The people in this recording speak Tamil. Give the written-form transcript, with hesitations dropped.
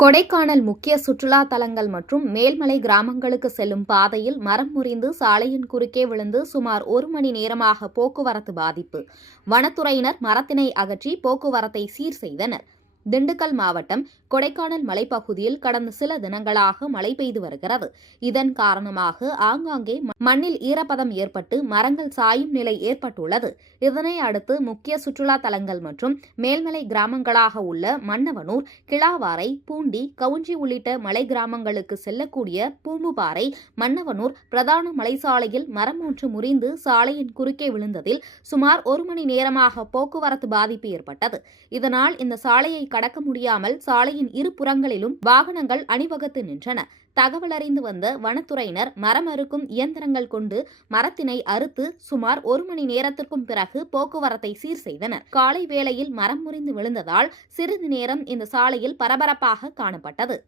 கொடைக்கானல் முக்கிய சுற்றுலா தலங்கள் மற்றும் மேல்மலை கிராமங்களுக்கு செல்லும் பாதையில் மரம் முறிந்து சாலையின் குறுக்கே விழுந்து சுமார் 1 மணி நேரமாக போக்குவரத்து பாதிப்பு. வனத்துறையினர் மரத்தினை அகற்றி போக்குவரத்தை சீர் செய்தனர். திண்டுக்கல் மாவட்டம் கொடைக்கானல் மலைப்பகுதியில் கடந்த சில தினங்களாக மழை பெய்து வருகிறது. இதன் காரணமாக ஆங்காங்கே மண்ணில் ஈரப்பதம் ஏற்பட்டு மரங்கள் சாயும் நிலை ஏற்பட்டுள்ளது. இதனை அடுத்து முக்கிய சுற்றுலா தலங்கள் மற்றும் மேல்மலை கிராமங்களாக உள்ள மன்னவனூர், கிளாவாரை, பூண்டி, கவுஞ்சி உள்ளிட்ட மலை கிராமங்களுக்கு செல்லக்கூடிய பூம்புபாறை, மன்னவனூர் பிரதான மலைச்சாலையில் மரம் ஒன்று முறிந்து சாலையின் குறுக்கே விழுந்ததில் சுமார் 1 மணி நேரமாக போக்குவரத்து பாதிப்பு ஏற்பட்டது. இதனால் இந்த சாலையை கடக்க முடியாமல் சாலையின் இரு புறங்களிலும் வாகனங்கள் அணிவகுத்து நின்றன. தகவல் அறிந்து வந்த வனத்துறையினர் மரம் அறுக்கும் இயந்திரங்கள் கொண்டு மரத்தினை அறுத்து சுமார் 1 மணி நேரத்திற்கும் பிறகு போக்குவரத்தை சீர் செய்தனர். காலை வேளையில் மரம் முறிந்து விழுந்ததால் சிறிது நேரம் இந்த சாலையில் பரபரப்பாக காணப்பட்டது.